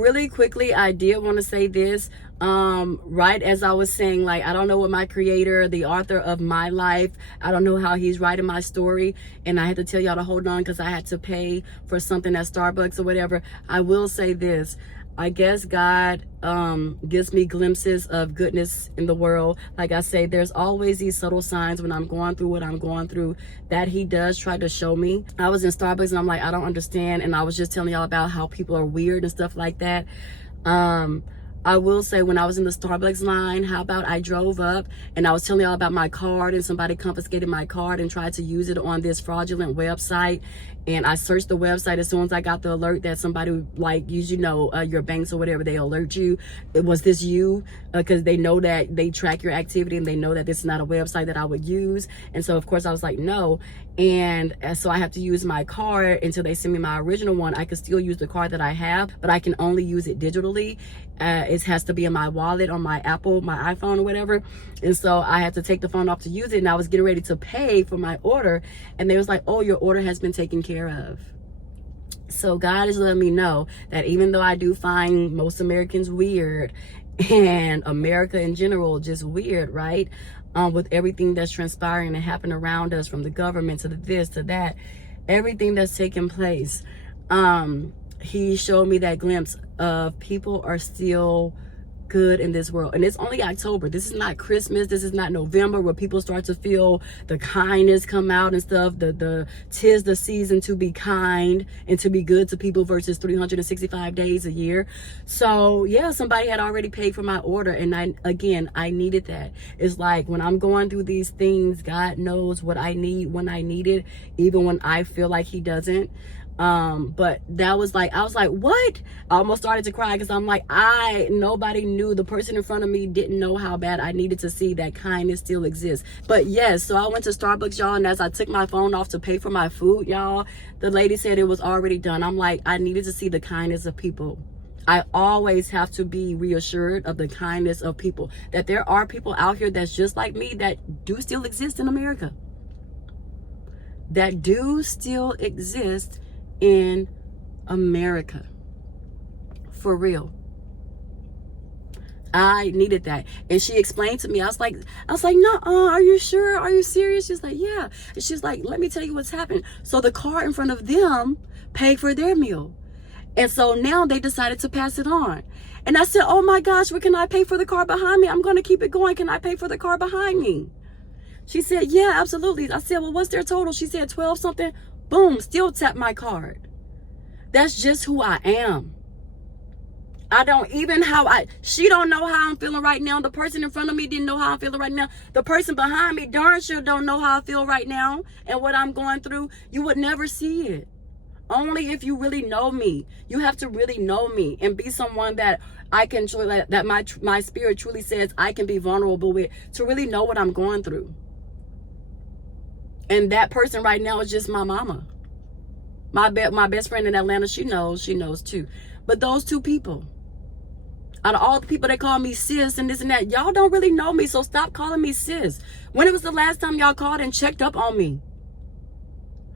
Really quickly, I did want to say this. Right as I was saying, like, I don't know what my creator, the author of my life, I don't know how he's writing my story, and I had to tell y'all to hold on because I had to pay for something at Starbucks or whatever. I will say this. I guess God gives me glimpses of goodness in the world. Like I say, there's always these subtle signs when I'm going through what I'm going through that he does try to show me. I was in Starbucks and I'm like, I don't understand. And I was just telling y'all about how people are weird and stuff like that. I will say, when I was in the Starbucks line, how about I drove up and I was telling y'all about my card, and somebody confiscated my card and tried to use it on this fraudulent website. And I searched the website as soon as I got the alert that somebody, like, use, your banks or whatever, they alert you. Was this you? Because they know that they track your activity and they know that this is not a website that I would use. And so, of course, I was like, no. And so I have to use my card until they send me my original one. I could still use the card that I have, but I can only use it digitally. It has to be in my wallet on my Apple, my iPhone or whatever. And so I had to take the phone off to use it, and I was getting ready to pay for my order, and they was like, oh, your order has been taken care of. So God is letting me know that even though I do find most Americans weird, and America in general just weird, right? With everything that's transpiring and happening around us, from the government to the this to that, everything that's taking place, he showed me that glimpse of people are still good in this world. And it's only October. This is not Christmas. This is not November, where people start to feel the kindness come out and stuff. The 'tis the season to be kind and to be good to people versus 365 days a year. So yeah, somebody had already paid for my order, and I needed that. It's like when I'm going through these things, God knows what I need when I need it, even when I feel like he doesn't. But that was like, I was like, what? I almost started to cry, because I'm like, nobody knew. The person in front of me didn't know how bad I needed to see that kindness still exists. But yes, so I went to Starbucks, y'all, and as I took my phone off to pay for my food, y'all, the lady said it was already done. I'm like, I needed to see the kindness of people. I always have to be reassured of the kindness of people, that there are people out here that's just like me that do still exist in America, that do still exist in America, for real. I needed that. And she explained to me, I was like, no, are you sure? Are you serious? She's like, yeah. And she's like, let me tell you what's happened. So the car in front of them paid for their meal. And so now they decided to pass it on. And I said, oh my gosh, what can I pay for the car behind me? I'm going to keep it going. Can I pay for the car behind me? She said, yeah, absolutely. I said, well, what's their total? She said 12 something. Boom, still tap my card. That's just who I am. I don't even she don't know how I'm feeling right now. The person in front of me didn't know how I'm feeling right now. The person behind me darn sure don't know how I feel right now and what I'm going through. You would never see it. Only if you really know me. You have to really know me and be someone that I can truly, that my spirit truly says I can be vulnerable with, to really know what I'm going through. And that person right now is just my mama. My best friend in Atlanta, she knows too. But those two people, out of all the people that call me sis and this and that, y'all don't really know me, so stop calling me sis. When was the last time y'all called and checked up on me?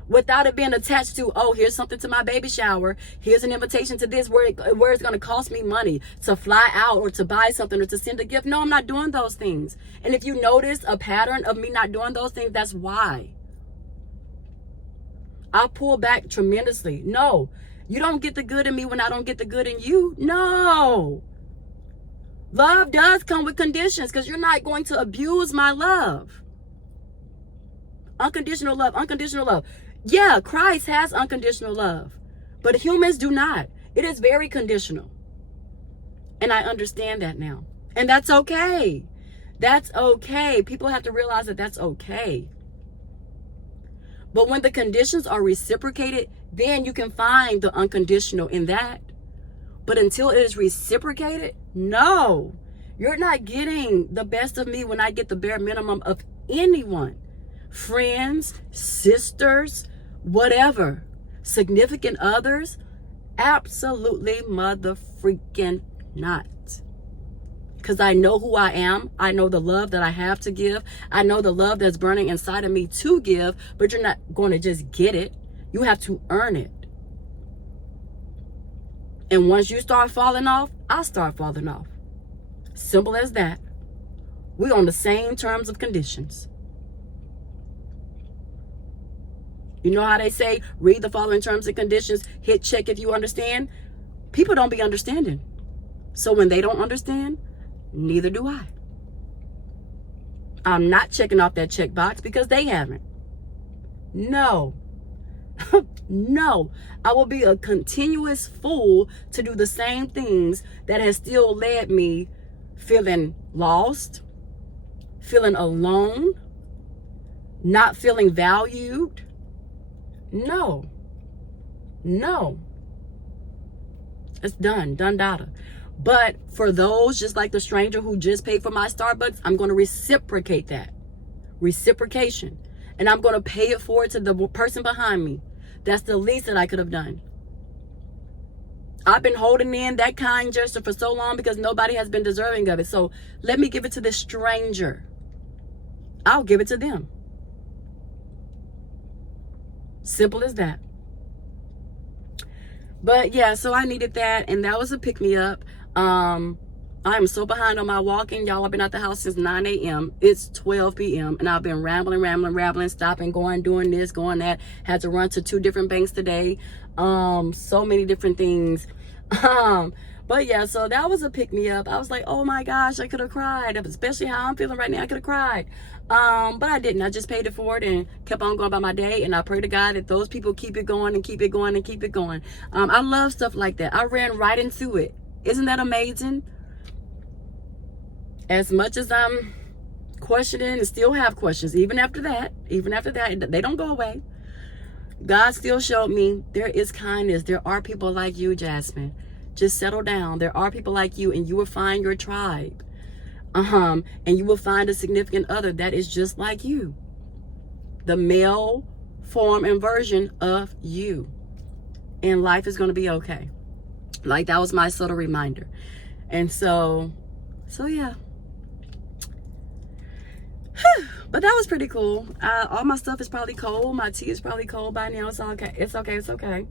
Without it being attached to, oh, here's something to my baby shower, here's an invitation to this, where it's going to cost me money to fly out or to buy something or to send a gift. No, I'm not doing those things. And if you notice a pattern of me not doing those things, that's why. I pull back tremendously. No, you don't get the good in me when I don't get the good in you. No. Love does come with conditions, because you're not going to abuse my love. Unconditional love, unconditional love. Yeah, Christ has unconditional love, but humans do not. It is very conditional. And I understand that now. And that's okay. That's okay. People have to realize that that's okay. But when the conditions are reciprocated, then you can find the unconditional in that. But until it is reciprocated, no. You're not getting the best of me when I get the bare minimum of anyone. Friends, sisters, whatever. Significant others, absolutely mother freaking not. Because I know who I am. I know the love that I have to give. I know the love that's burning inside of me to give, but you're not going to just get it. You have to earn it. And once you start falling off, I start falling off. Simple as that. We're on the same terms of conditions. You know how they say, read the following terms and conditions, hit check if you understand? People don't be understanding. So when they don't understand, neither do I. I'm not checking off that checkbox because they haven't. No. No. I will be a continuous fool to do the same things that has still led me feeling lost, feeling alone, not feeling valued. No. It's done data. But for those, just like the stranger who just paid for my Starbucks, I'm going to reciprocate that. Reciprocation. And I'm going to pay it forward to the person behind me. That's the least that I could have done. I've been holding in that kind gesture for so long because nobody has been deserving of it. So let me give it to this stranger. I'll give it to them. Simple as that. But yeah, so I needed that, and that was a pick-me-up. I am so behind on my walking. Y'all, I've been at the house since 9 a.m. It's 12 p.m. and I've been rambling, stopping, going, doing this, going that. Had to run to 2 different banks today. So many different things. But yeah, so that was a pick-me-up. I was like, oh my gosh, I could have cried. Especially how I'm feeling right now, I could have cried. But I didn't. I just paid it forward and kept on going by my day. And I pray to God that those people keep it going and keep it going and keep it going. I love stuff like that. I ran right into it. Isn't that amazing? As much as I'm questioning and still have questions, even after that, they don't go away. God still showed me there is kindness. There are people like you, Jasmine. Just settle down. There are people like you, and you will find your tribe. And you will find a significant other that is just like you. The male form and version of you. And life is going to be okay. Like, that was my subtle reminder. And so yeah. But that was pretty cool. All my stuff is probably cold. My tea is probably cold by now. It's okay. It's okay.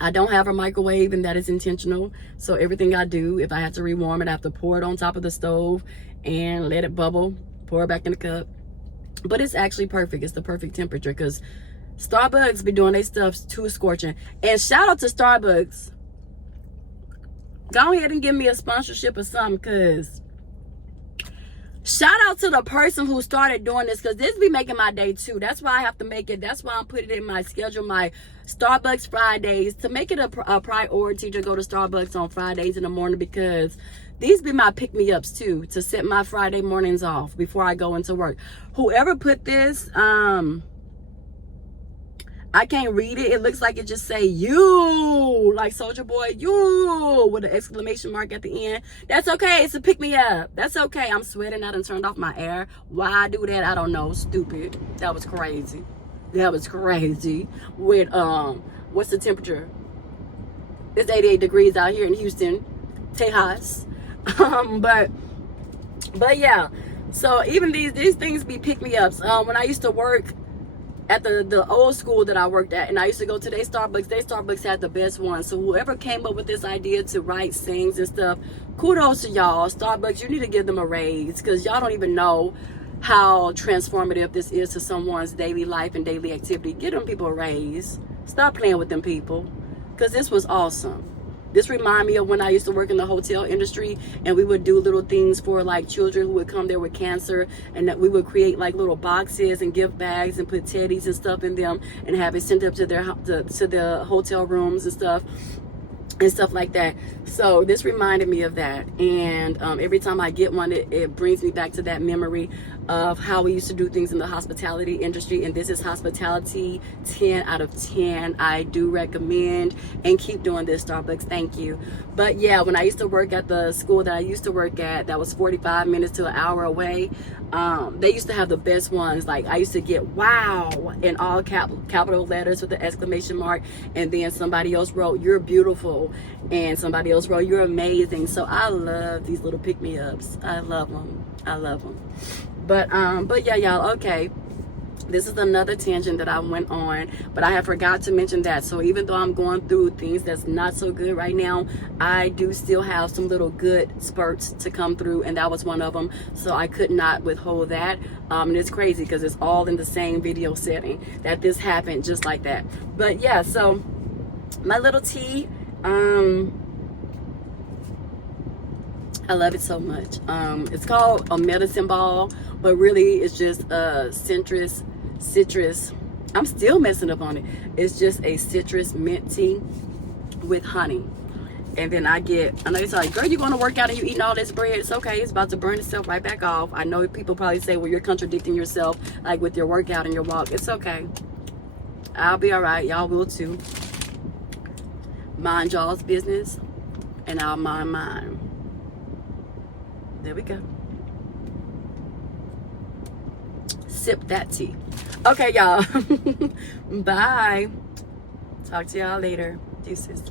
I don't have a microwave, and that is intentional. So everything I do, if I have to rewarm it, I have to pour it on top of the stove and let it bubble, pour it back in the cup. But it's actually perfect. It's the perfect temperature because Starbucks be doing their stuff too scorching. And shout out to Starbucks. Go ahead and give me a sponsorship or something, because shout out to the person who started doing this, because this be making my day too. That's why I have to make it. That's why I'm putting it in my schedule, my Starbucks Fridays, to make it a priority to go to Starbucks on Fridays in the morning, because these be my pick-me-ups too, to set my Friday mornings off before I go into work. Whoever put this, I can't read it. It looks like it just say you, like Soldier Boy, you, with an exclamation mark at the end. That's okay. It's a pick me up. That's okay. I'm sweating. I done turned off my air. Why I do that, I don't know. Stupid. That was crazy. With what's the temperature? It's 88 degrees out here in Houston, Tejas. But yeah. So even these things be pick me ups. When I used to work at the old school that I worked at, and I used to go to their Starbucks had the best ones. So whoever came up with this idea to write sayings and stuff, kudos to y'all. Starbucks, you need to give them a raise, because y'all don't even know how transformative this is to someone's daily life and daily activity. Give them people a raise. Stop playing with them people, because this was awesome. This reminded me of when I used to work in the hotel industry, and we would do little things for like children who would come there with cancer, and that we would create like little boxes and gift bags and put teddies and stuff in them and have it sent up to their to the hotel rooms and stuff like that. So this reminded me of that, and every time I get one, it brings me back to that memory of how we used to do things in the hospitality industry. And this is hospitality 10 out of 10. I do recommend, and keep doing this, Starbucks. Thank you. But yeah, when I used to work at the school that I used to work at, that was 45 minutes to an hour away, they used to have the best ones. Like, I used to get wow in all capital letters with the exclamation mark, and then somebody else wrote you're beautiful, and somebody else wrote you're amazing. So I love these little pick-me-ups. I love them. But yeah, y'all, okay. This is another tangent that I went on, but I have forgot to mention that. So even though I'm going through things that's not so good right now, I do still have some little good spurts to come through, and that was one of them. So I could not withhold that. And it's crazy because it's all in the same video setting that this happened just like that. But yeah, so my little tea, I love it so much. It's called a medicine ball, but really it's just a citrus. I'm still messing up on it. It's just a citrus mint tea with honey. And then I know you're like, girl, you're going to work out and you eating all this bread. It's okay. It's about to burn itself right back off. I know people probably say, well, you're contradicting yourself, like with your workout and your walk. It's okay. I'll be all right. Y'all will too. Mind y'all's business and I'll mind mine. There we go. Sip that tea. Okay, y'all. Bye. Talk to y'all later. Deuces.